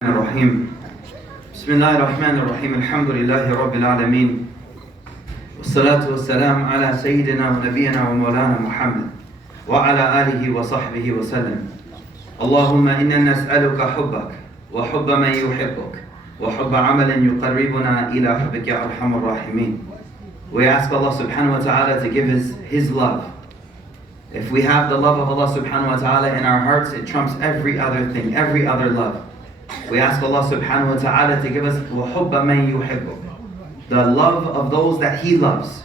الرحيم بسم الله الرحمن الرحيم الحمد لله رب العالمين والصلاة والسلام على سيدنا ونبينا ومولانا محمد وعلى آله وصحبه وسلم. اللهم إنا نسألك حبك وحب من يحبك وحب عمل يقربنا إلى حبك يا أرحم الراحمين. We ask Allah subhanahu wa ta'ala to give us His love. If we have the love of Allah subhanahu wa ta'ala in our hearts, it trumps every other thing, every other love. We ask Allah subhanahu wa ta'ala to give us وَحُبَّ مَن يُحِبُّكَ, the love of those that He loves.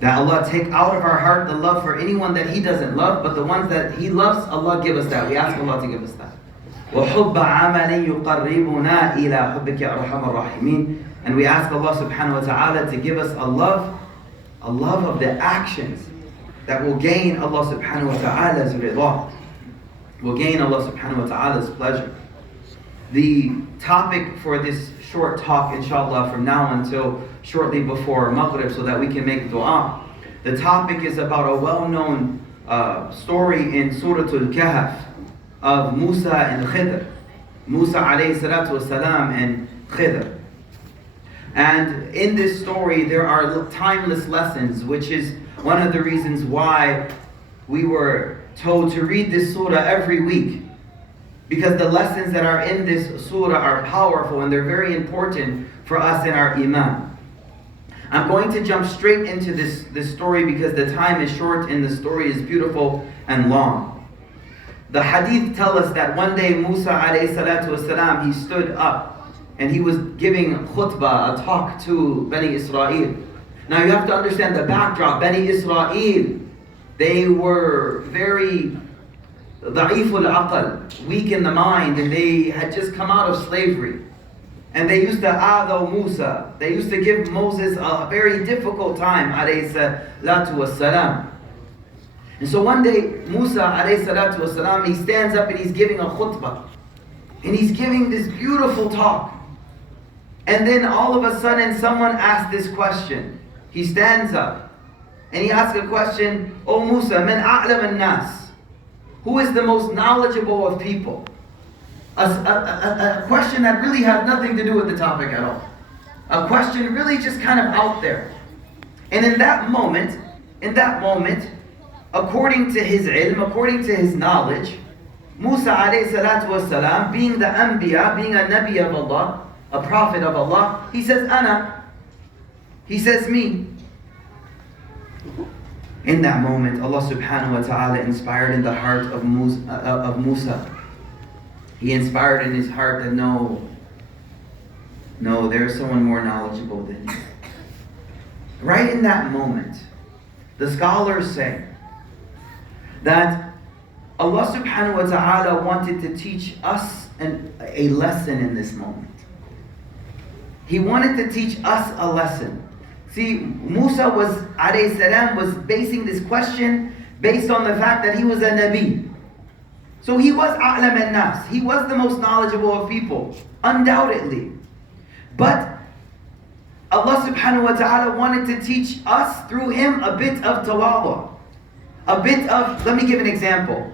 That Allah take out of our heart the love for anyone that He doesn't love, but the ones that He loves, Allah give us that. We ask Allah to give us that. وَحُبَّ عَمَلٍ يُقَرِّبُنَا إِلَىٰ حُبِّكَ يَا أَرْحَمَ الرَّاحِمِينَ. And we ask Allah subhanahu wa ta'ala to give us a love of the actions that will gain Allah subhanahu wa ta'ala's ridha, will gain Allah subhanahu wa ta'ala's pleasure. The topic for this short talk, inshallah, from now until shortly before Maghrib, so that we can make dua. The topic is about a well-known story in Surah Al-Kahf of Musa and Khidr. Musa alayhi salatu wasalam and Khidr. And in this story there are timeless lessons, which is one of the reasons why we were told to read this surah every week. Because the lessons that are in this surah are powerful and they're very important for us in our iman. I'm going to jump straight into this story because the time is short and the story is beautiful and long. The hadith tell us that one day Musa alayhi salatu wasalam, he stood up and he was giving khutbah, a talk to Bani Israel. Now you have to understand the backdrop. Bani Israel, they were very ضعيف العقل, weak in the mind, and they had just come out of slavery. And they used to adho Musa. They used to give Moses a very difficult time, alayhi salatu wassalam. And so one day, Musa alayhi salatu wassalam, he stands up and he's giving a khutbah. And he's giving this beautiful talk. And then all of a sudden, someone asked this question. He stands up and he asks a question, "O Musa, man a'lam an-nas?" Who is the most knowledgeable of people? A question that really has nothing to do with the topic at all. A question really just kind of out there. And in that moment, according to his ilm, according to his knowledge, Musa alayhi salatu wasalam, being the anbiya, being a nabi of Allah, a prophet of Allah, he says, "Ana." He says, "Me." In that moment, Allah subhanahu wa ta'ala inspired in the heart of Musa. He inspired in his heart that no, there's someone more knowledgeable than you. Right in that moment, the scholars say that Allah subhanahu wa ta'ala wanted to teach us a lesson in this moment. He wanted to teach us a lesson. See, Musa alayhi salam was basing this question based on the fact that he was a nabi. So he was a'lam an-nas. He was the most knowledgeable of people, undoubtedly. But Allah subhanahu wa ta'ala wanted to teach us through him a bit of tawadu. A bit of, let me give an example.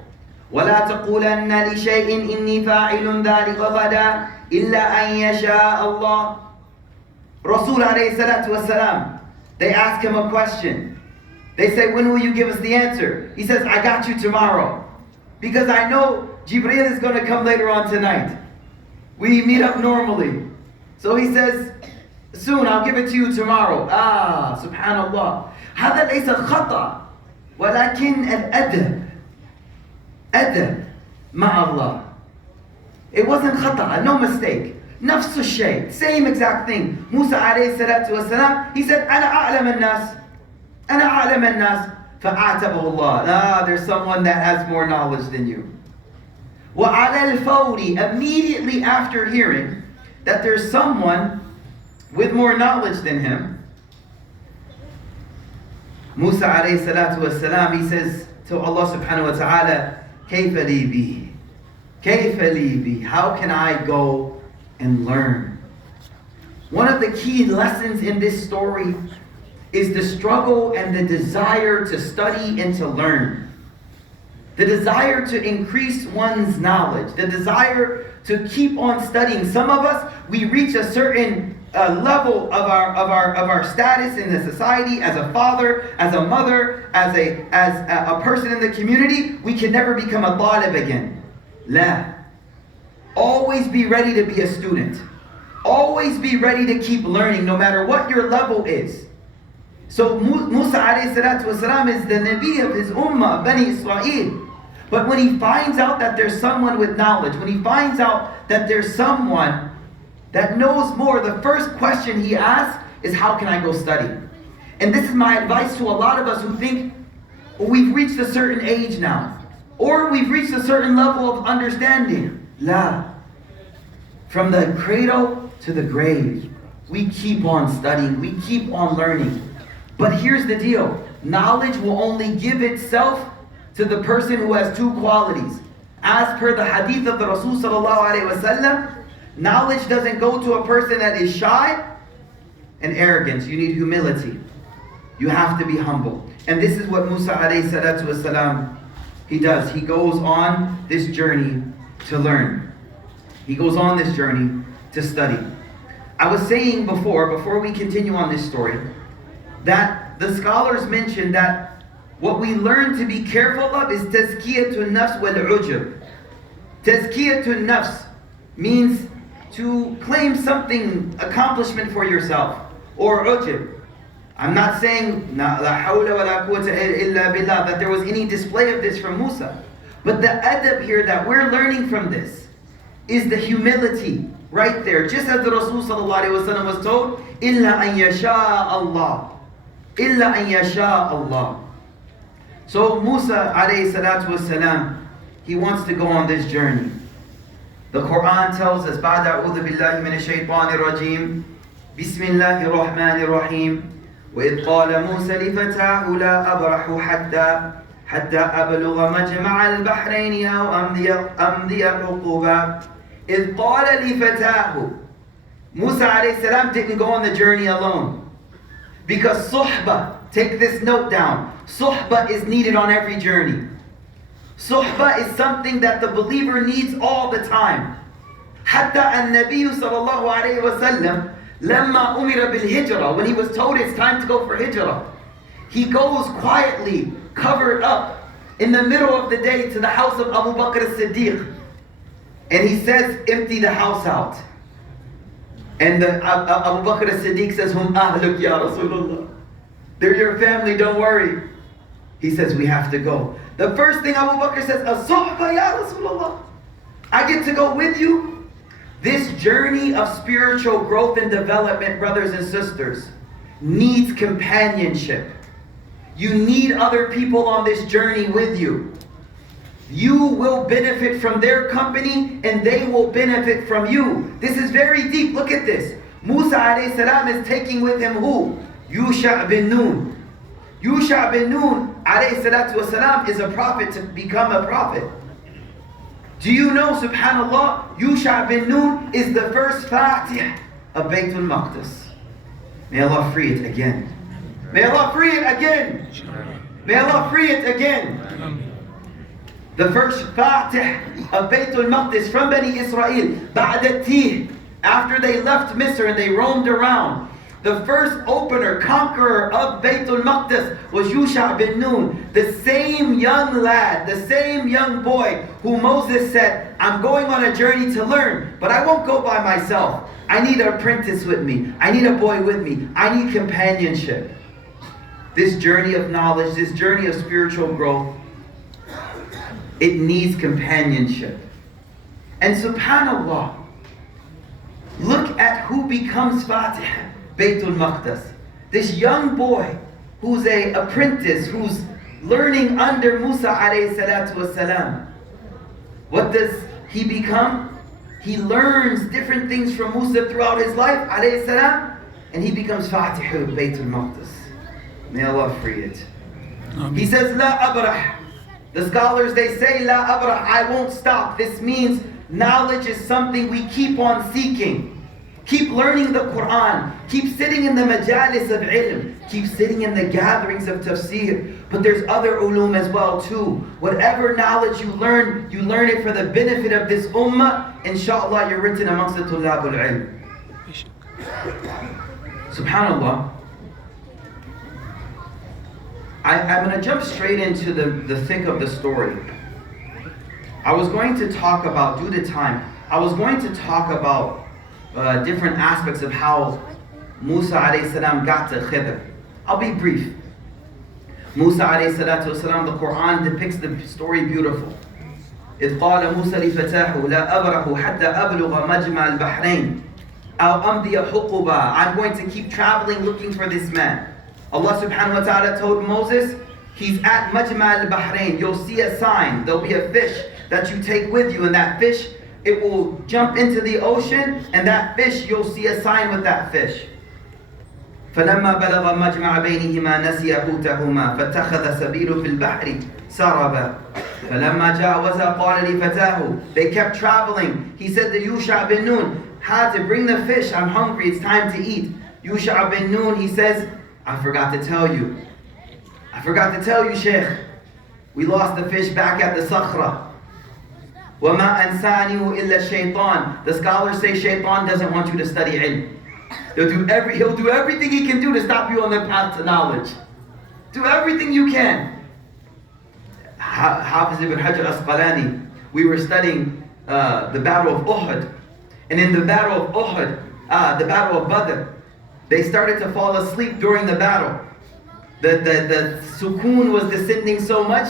وَلَا تَقُولَنَّ لِشَيْءٍ إِنِّي فَاعِلٌ ذَلِكَ غَدًا إِلَّا أَن يَشَاءَ اللَّهُ. Rasul alayhi salatu wasalam, they ask him a question. They say, "When will you give us the answer?" He says, "I got you tomorrow. Because I know Jibreel is going to come later on tonight. We meet up normally." So he says, "Soon, I'll give it to you tomorrow." Subhanallah. هذا ليس خطأ ولكن الأدب. أدب مع الله. It wasn't khata, no mistake. Nafs al-shay, same exact thing. Musa alayhi salatu wasalam, he said, "Ana a'lam an-nas. Ana a'lam an-nas." فَأَعْتَبَهُ اللَّهِ. There's someone that has more knowledge than you. وَعَلَى الْفَوْرِ, immediately after hearing that there's someone with more knowledge than him, Musa alayhi salatu wasalam, he says to Allah subhanahu wa ta'ala, كَيْفَ لِي بِهِ كَيْفَ لِي بِهِ, how can I go and learn? One of the key lessons in this story is the struggle and the desire to study and to learn. the desire to increase one's knowledge, the desire to keep on studying. Some of us, we reach a certain level of our status in the society, as a father, as a mother, as a person in the community, we can never become a talib again. La. Always be ready to be a student. Always be ready to keep learning, no matter what your level is. So Musa alayhi salatu wasalam is the Nabi of his ummah, Bani Israel. But when he finds out that there's someone with knowledge, when he finds out that there's someone that knows more, the first question he asks is, how can I go study? And this is my advice to a lot of us who think, well, we've reached a certain age now, or we've reached a certain level of understanding. La. From the cradle to the grave, we keep on studying, we keep on learning. But here's the deal. Knowledge will only give itself to the person who has two qualities. As per the hadith of the Rasul sallallahu alaihi wasallam, knowledge doesn't go to a person that is shy and arrogance. You need humility. You have to be humble. And this is what Musa alayhi salatu wasalam, he does. He goes on this journey to learn. He goes on this journey to study. I was saying before we continue on this story, that the scholars mentioned that what we learn to be careful of is tazkiyatun nafs wal ujub. Tazkiyatun nafs means to claim something, accomplishment for yourself, or ujub. I'm not saying la hawla wa la quwwata illa billah that there was any display of this from Musa. But the adab here that we're learning from this is the humility right there. Just as the Rasul sallallahu alaihi wasallam was told, illa an yasha Allah. Illa an yasha Allah. So Musa alayhi salatu wasalam, he wants to go on this journey. The Quran tells us, بعد أعوذ بالله من الشيطان الرجيم بسم الله الرحمن الرحيم وإذ قال موسى لفتاه لا أبرح حتى أبلغ مجمع البحرين أو أمضي حقوبا إذ قال لفتاه. Musa alayhi salam didn't go on the journey alone. Because suhbah, take this note down, suhbah is needed on every journey. Suhbah is something that the believer needs all the time. حتى النبي صلى الله عليه وسلم لما أمر بالهجرة, when he was told it's time to go for hijrah, he goes quietly, covered up, in the middle of the day to the house of Abu Bakr as-Siddiq. And he says, empty the house out. And Abu Bakr as-Siddiq says, Hum ahluk ya Rasulullah. They're your family, don't worry. He says, we have to go. The first thing Abu Bakr says, As-suhba ya Rasulullah. I get to go with you. This journey of spiritual growth and development, brothers and sisters, needs companionship. You need other people on this journey with you. You will benefit from their company and they will benefit from you. This is very deep. Look at this. Musa alayhi salam is taking with him who? Yusha bin Nun. Yusha bin Nun alayhi salatu wasalam is a prophet to become a prophet. Do you know, subhanallah, Yusha bin Nun is the first Fatih of Baytul Maqdis. May Allah free it again. May Allah free it again. May Allah free it again. The first Fatih of Baytul Maqdis from Bani Israel, Ba'da Tih, after they left Misr and they roamed around. The first opener, conqueror of Baytul Maqdis was Yusha bin Nun, the same young lad, the same young boy who Moses said, I'm going on a journey to learn, but I won't go by myself. I need an apprentice with me. I need a boy with me. I need companionship. This journey of knowledge, this journey of spiritual growth, it needs companionship. And subhanallah, look at who becomes Fatih Baytul Maqdis. This young boy who's an apprentice, who's learning under Musa alayhi salatu wasalam. What does he become? He learns different things from Musa throughout his life, alayhi salam, and he becomes Fatih Baytul Maqdis. May Allah free it. He says, La abrah. The scholars, they say, La abrah, I won't stop. This means knowledge is something we keep on seeking. Keep learning the Quran. Keep sitting in the majalis of ilm. Keep sitting in the gatherings of tafsir. But there's other ulum as well too. Whatever knowledge you learn it for the benefit of this ummah. Inshallah, you're written amongst the tulab al-ilm. Subhanallah. I'm going to jump straight into the thick of the story. I was going to talk about, due to time, I was going to talk about different aspects of how Musa alayhi salam got to Khidr. I'll be brief. Musa alayhi salatu wasalam, the Quran depicts the story beautiful. إذ قال موسى لفتاه لا أبرح حتى أبلغ مجمع البحرين أو أمضي حقبا. I'm going to keep traveling looking for this man. Allah subhanahu wa ta'ala told Moses, he's at Majma al-Bahrain. You'll see a sign. There'll be a fish that you take with you, and that fish, it will jump into the ocean, and that fish, you'll see a sign with that fish. فلما بلغ مجمع بينهما نسي حوتهما فاتخذ سبيله في البحر سربا فلما جاوزا قال لفتاه. They kept traveling. He said to Yusha bin Nun, had to bring the fish. I'm hungry. It's time to eat. Yusha bin Nun, he says, I forgot to tell you. I forgot to tell you, Sheikh. We lost the fish back at the Sakhra. وَمَا أَنْسَانِهُ إِلَّا الشَّيْطَانِ. The scholars say shaitan doesn't want you to study ilm. He'll do everything he can do to stop you on the path to knowledge. Do everything you can. Hafiz ibn Hajar Asqalani, we were studying the battle of Uhud. And in the battle of Uhud, the battle of Badr, they started to fall asleep during the battle. The sukoon was descending so much,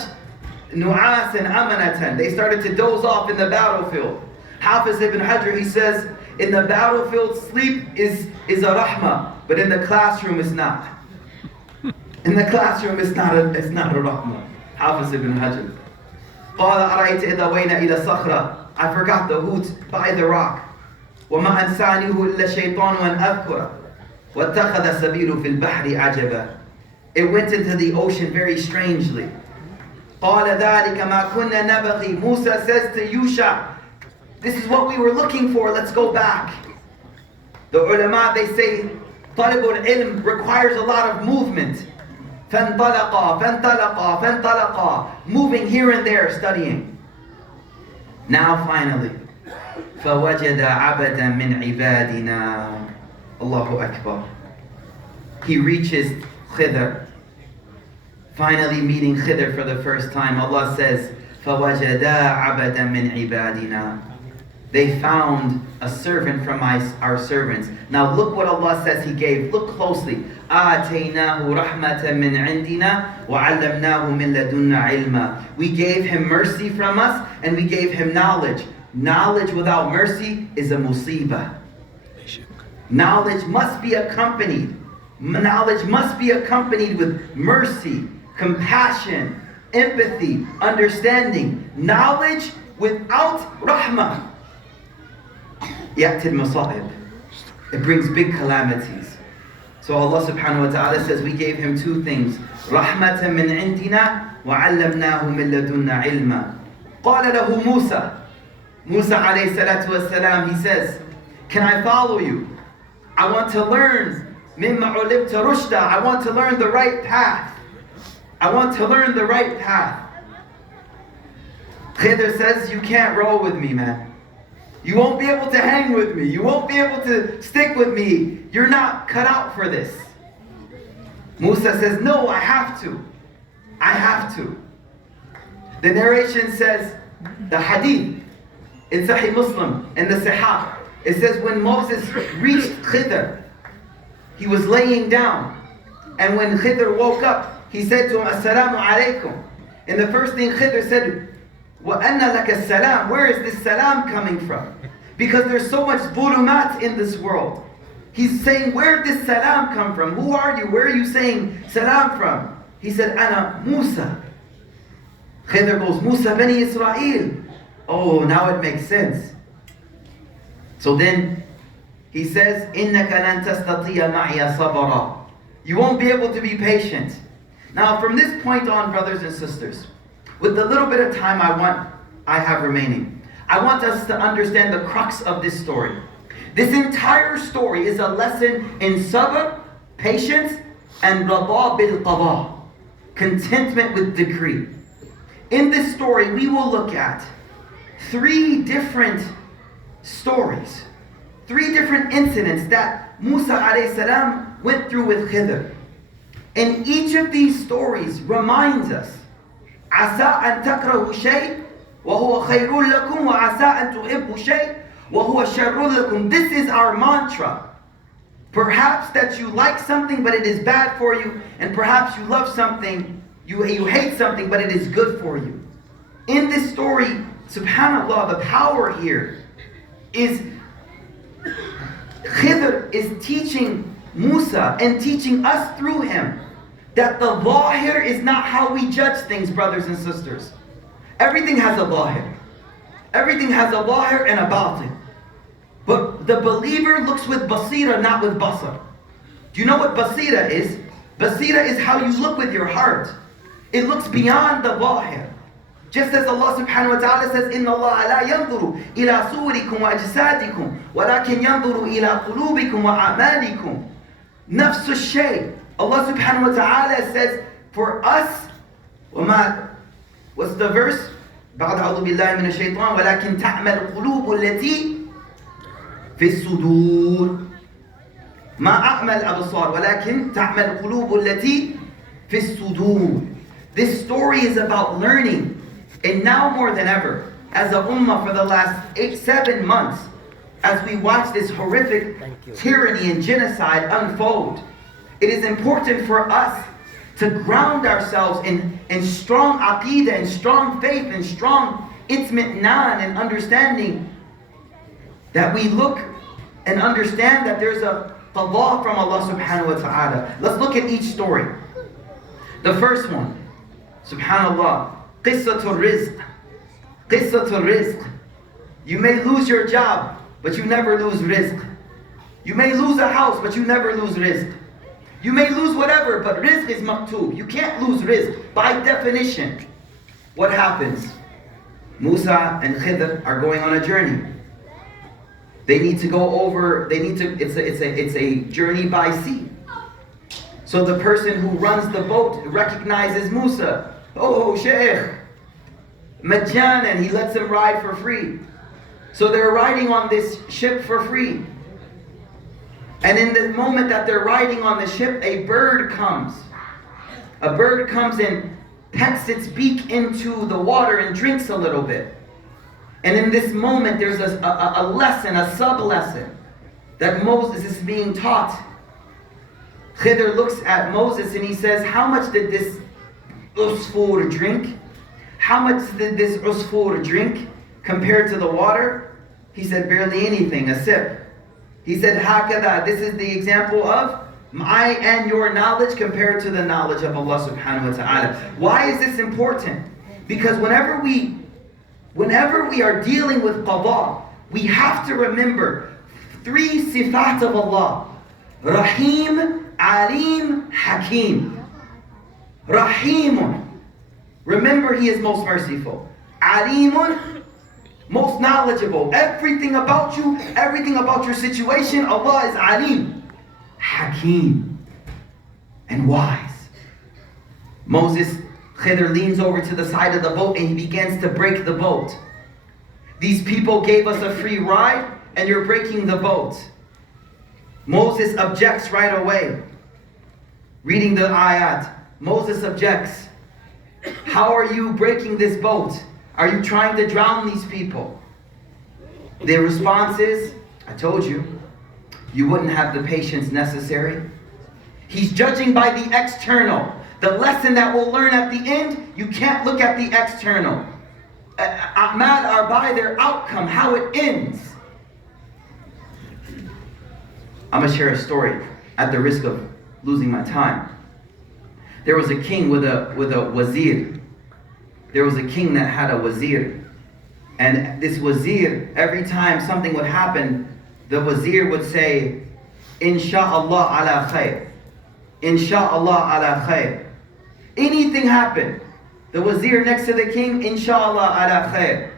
nu'as and amanatan. They started to doze off in the battlefield. Hafiz ibn Hajar, he says, in the battlefield, sleep is a rahmah, but in the classroom, it's not. In the classroom, it's not a rahmah. Hafiz ibn Hajar. قال أرأيت إذا وينا إلى صخرة. I forgot the hoot by the rock. وما أنسانيه إلا الشيطان وأن أذكره. واتخذ سبيله في البحر عجبا. It went into the ocean very strangely. قال ذلك ما كنا نبغي. Musa says to Yusha, this is what we were looking for, let's go back. The ulama, they say, talibul ilm requires a lot of movement. فانطلقا فانطلقا فانطلقا. Moving here and there, studying. Now finally, فوجد عبدا من عبادنا. Allahu Akbar. He reaches Khidr. Finally meeting Khidr for the first time. Allah says, فَوَجَدَا عَبَدًا مِنْ عِبَادِنَا. They found a servant from our servants. Now look what Allah says He gave. Look closely. آتَيْنَاهُ رَحْمَةً مِنْ عِنْدِنَا وَعَلَّمْنَاهُ مِنْ لَدُنَّا عِلْمًا. We gave him mercy from us, and we gave him knowledge. Knowledge without mercy is a musibah. Knowledge must be accompanied. Knowledge must be accompanied with mercy, compassion, empathy, understanding. Knowledge without rahmah, يأتي المصائب. It brings big calamities. So Allah subhanahu wa ta'ala says we gave him two things. رحمة من عندنا وعلمناه من لدنا علما. قال له موسى. Musa alayhi salatu wasalam, he says, can I follow you? I want to learn. مما علمت رشدا. I want to learn the right path. I want to learn the right path. Khidr says, you can't roll with me, man. You won't be able to hang with me. You won't be able to stick with me. You're not cut out for this. Musa says, no, I have to. I have to. The narration says, the hadith in Sahih Muslim and the Sahih, it says when Moses reached Khidr, he was laying down. And when Khidr woke up, he said to him, Assalamu alaikum. And the first thing Khidr said, وَأَنَّ لَكَ السَّلَامُ. Where is this salam coming from? Because there's so much dhulumat in this world. He's saying, where did this salam come from? Who are you? Where are you saying salam from? He said, Ana Musa. Khidr goes, Musa bani Israel. Oh, now it makes sense. So then he says, إِنَّكَ لَن تَسْتَطِيَ مَعِيَ صَبَرًا. You won't be able to be patient. Now from this point on, brothers and sisters, with the little bit of time I have remaining, I want us to understand the crux of this story. This entire story is a lesson in sabr, patience, and rada bil qada, contentment with decree. In this story, we will look at 3 different stories, 3 different incidents that Musa alayhi salam went through with Khidr. And each of these stories reminds us, عَسَىٰ أَن تَكْرَهُ شَيْءٍ وَهُوَ خَيْرٌ لَكُمْ وَعَسَىٰ أَن تُحِبُّ شَيْءٍ وَهُوَ شَرٌّ لَكُمْ. This is our mantra. Perhaps that you like something but it is bad for you, and perhaps you love something, you hate something but it is good for you. In this story, subhanAllah, the power here is Khidr is teaching Musa and teaching us through him that the zahir is not how we judge things, brothers and sisters. Everything has a zahir. Everything has a zahir and a batin. But the believer looks with basira, not with basar. Do you know what basira is? Basira is how you look with your heart. It looks beyond the zahir. Just as Allah subhanahu wa ta'ala says, إِنَّ اللَّهَ لَا يَنْظُرُ إِلَىٰ صُورِكُمْ وَأَجْسَادِكُمْ وَلَكِنْ يَنْظُرُ إِلَىٰ قُلُوبِكُمْ وَأَعْمَالِكُمْ. نَفْسُ الشَّيْء. Allah subhanahu wa ta'ala says, for us, what's the verse? بعد أعوذ بالله من الشيطان ولكن تعمل القلوب التي في الصدور ما أعمل الأبصار ولكن تعمل القلوب التي في الصدور. This story is about learning, and now more than ever, as a ummah for the last 7 months, as we watch this horrific tyranny and genocide unfold, it is important for us to ground ourselves in strong aqeedah and strong faith and strong itmi'nan and understanding, that we look and understand that there's a qada from Allah subhanahu wa ta'ala. Let's look at each story. The first one, subhanallah, qissatul rizq. Qissatul rizq. You may lose your job, but you never lose rizq. You may lose a house, but you never lose rizq. You may lose whatever, but rizq is maktub. You can't lose rizq. By definition, what happens? Musa and Khidr are going on a journey. They need to go over, it's a journey by sea. So the person who runs the boat recognizes Musa. Oh, Shaykh, Majjan, and he lets him ride for free. So they're riding on this ship for free. And in the moment that they're riding on the ship, a bird comes. A bird comes and pecks its beak into the water and drinks a little bit. And in this moment, there's a lesson, a sub-lesson that Moses is being taught. Khidr looks at Moses and he says, how much did this usfur drink? How much did this usfur drink compared to the water? He said, barely anything, a sip. He said, hakada, this is the example of my and your knowledge compared to the knowledge of Allah subhanahu wa ta'ala. Why is this important? Because whenever we are dealing with qada, we have to remember 3 sifat of Allah. Rahim, Alim, Hakim. Rahimun. Remember, He is most merciful. Alimun, most knowledgeable. Everything about you, everything about your situation, Allah is Alim. Hakim. And wise. Khidr leans over to the side of the boat and he begins to break the boat. These people gave us a free ride and you're breaking the boat. Moses objects right away. Reading the ayat, Moses objects. How are you breaking this boat? Are you trying to drown these people? Their response is, I told you, you wouldn't have the patience necessary. He's judging by the external. The lesson that we'll learn at the end, you can't look at the external. A'mal are by their outcome, how it ends. I'm going to share a story at the risk of losing my time. There was a king with a wazir. There was a king that had a wazir. And this wazir, every time something would happen, the wazir would say, Insha'Allah ala khair. Insha'Allah ala khair. Anything happened, the wazir next to the king, Insha'Allah ala khair.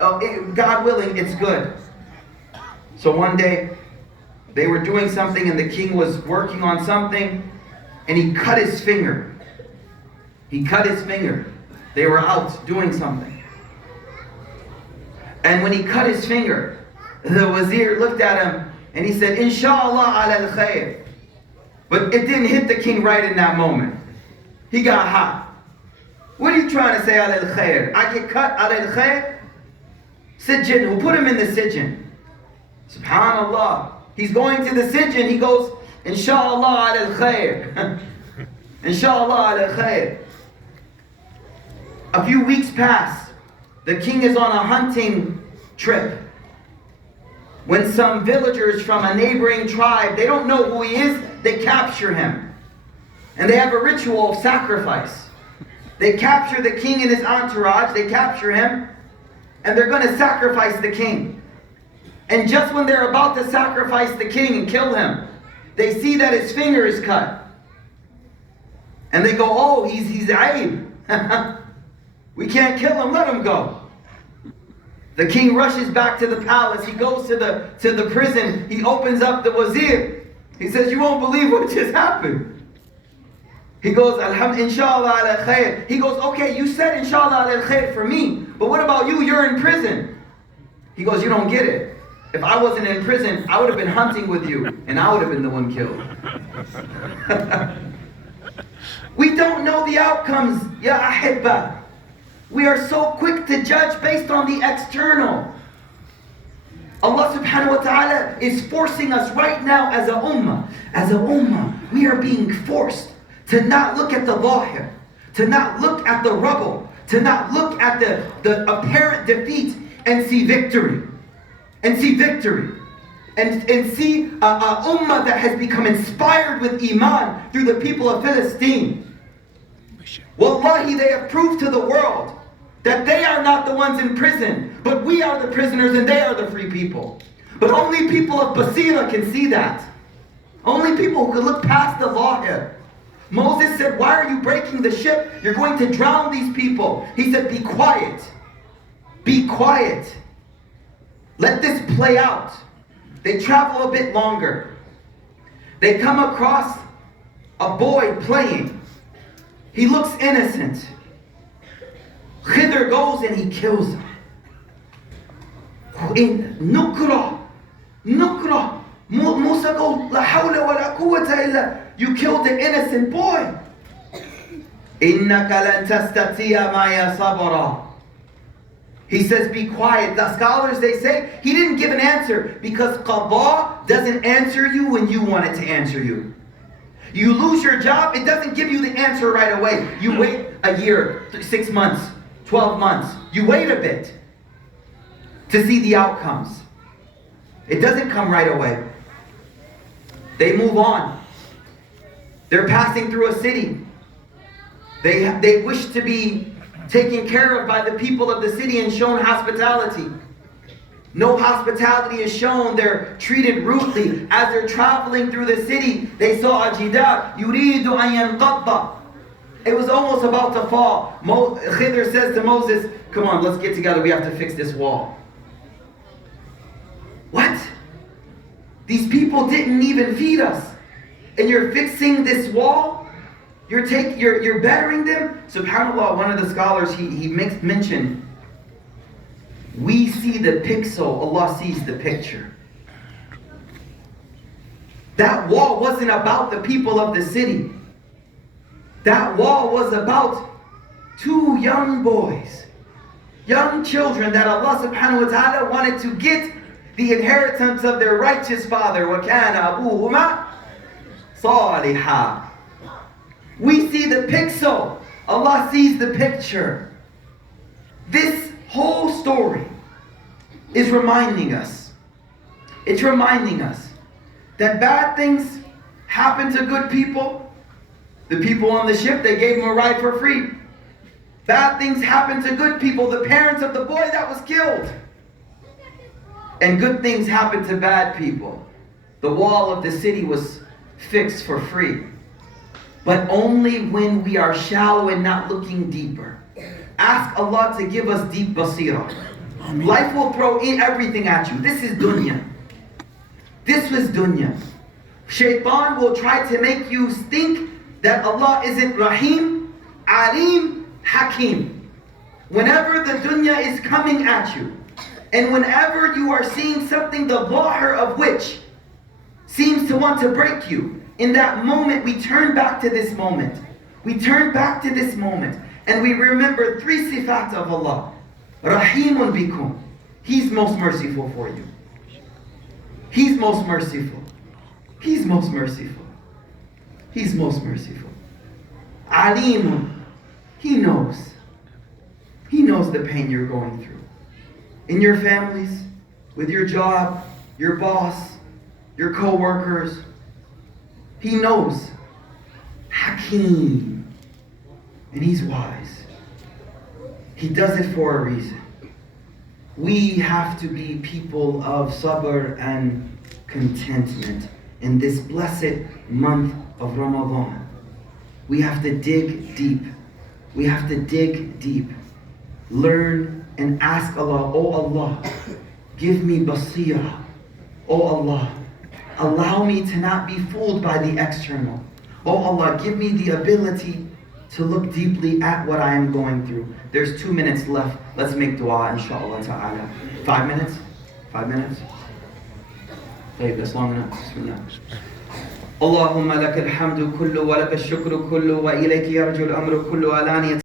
Oh, God willing, it's good. So one day, they were doing something and the king was working on something and he cut his finger. He cut his finger. They were out doing something. And when he cut his finger, the wazir looked at him and he said, Inshallah ala al-khayr. But it didn't hit the king right in that moment. He got hot. What are you trying to say, ala al-khayr? I get cut, ala al-khayr? Sijin, who put him in the sijin? Subhanallah. He's going to the sijin, he goes, Inshallah ala al-khayr. Inshallah ala al-khayr. A few weeks pass. The king is on a hunting trip. When some villagers from a neighboring tribe, they don't know who he is, they capture him. And they have a ritual of sacrifice. They capture the king and his entourage, they capture him, and they're going to sacrifice the king. And just when they're about to sacrifice the king and kill him, they see that his finger is cut. And they go, oh, he's aib. We can't kill him, let him go. The king rushes back to the palace. He goes to the prison. He opens up the wazir. He says, you won't believe what just happened. He goes, Inshallah ala khair. He goes, okay, you said Inshallah ala khair for me, but what about you? You're in prison. He goes, you don't get it. If I wasn't in prison, I would have been hunting with you, and I would have been the one killed. We don't know the outcomes, ya ahibba. We are so quick to judge based on the external. Allah subhanahu wa ta'ala is forcing us right now as a ummah, we are being forced to not look at the zahir, to not look at the rubble, to not look at the apparent defeat and see victory. And see victory. And see a ummah that has become inspired with iman through the people of Palestine. Wallahi, they have proved to the world that they are not the ones in prison, but we are the prisoners and they are the free people. But only people of Basira can see that. Only people who can look past the zahir. Moses said, why are you breaking the ship? You're going to drown these people. He said, be quiet. Be quiet. Let this play out. They travel a bit longer. They come across a boy playing. He looks innocent. Khidr goes and he kills him. In Nukra. Musa goes, La hawla wa la quwwata illa. You killed the innocent boy. Innaka lan tastati'a maya sabara. He says, be quiet. The scholars, they say, he didn't give an answer because qada doesn't answer you when you want it to answer you. You lose your job, it doesn't give you the answer right away. You wait a year, 6 months, 12 months. You wait a bit to see the outcomes. It doesn't come right away. They move on. They're passing through a city. They wish to be taken care of by the people of the city and shown hospitality. No hospitality is shown. They're treated rudely. As they're traveling through the city, they saw a jidar. Yuridu an yanqadda. It was almost about to fall. Khidr says to Moses, come on, let's get together. We have to fix this wall. What? These people didn't even feed us. And you're fixing this wall? You're bettering them? SubhanAllah, one of the scholars, he makes mention, we see the pixel, Allah sees the picture. That wall wasn't about the people of the city. That wall was about 2 young boys, young children that Allah subhanahu wa ta'ala wanted to get the inheritance of their righteous father. وَكَانَ أَبُوهُمَا صَالِحًا. We see the pixel. Allah sees the picture. This whole story is reminding us. It's reminding us that bad things happen to good people. The people on the ship, they gave them a ride for free. Bad things happen to good people. The parents of the boy that was killed. And good things happen to bad people. The wall of the city was fixed for free. But only when we are shallow and not looking deeper. Ask Allah to give us deep basira. Life will throw in everything at you. This is dunya. This was dunya. Shaitan will try to make you think that Allah isn't Rahim, Alim, Hakim. Whenever the dunya is coming at you, and whenever you are seeing something, the zahir of which seems to want to break you, in that moment we turn back to this moment. We turn back to this moment, and we remember three sifat of Allah. Rahimun bikum. He's most merciful for you. He's most merciful. He's most merciful. He's most merciful. Alimun. He knows. He knows the pain you're going through. In your families, with your job, your boss, your co-workers. He knows. Hakim. And He's wise. He does it for a reason. We have to be people of sabr and contentment in this blessed month of Ramadan. We have to dig deep. We have to dig deep. Learn and ask Allah, oh Allah, give me basira. Oh Allah, allow me to not be fooled by the external. Oh Allah, give me the ability to look deeply at what I am going through. There's 2 minutes left. Let's make dua, inshallah ta'ala. 5 minutes? 5 minutes? طيب, that's long enough. Bismillah. اللهم لك الحمد كله ولك الشكر كله وإليك يرجع الأمر كله علانية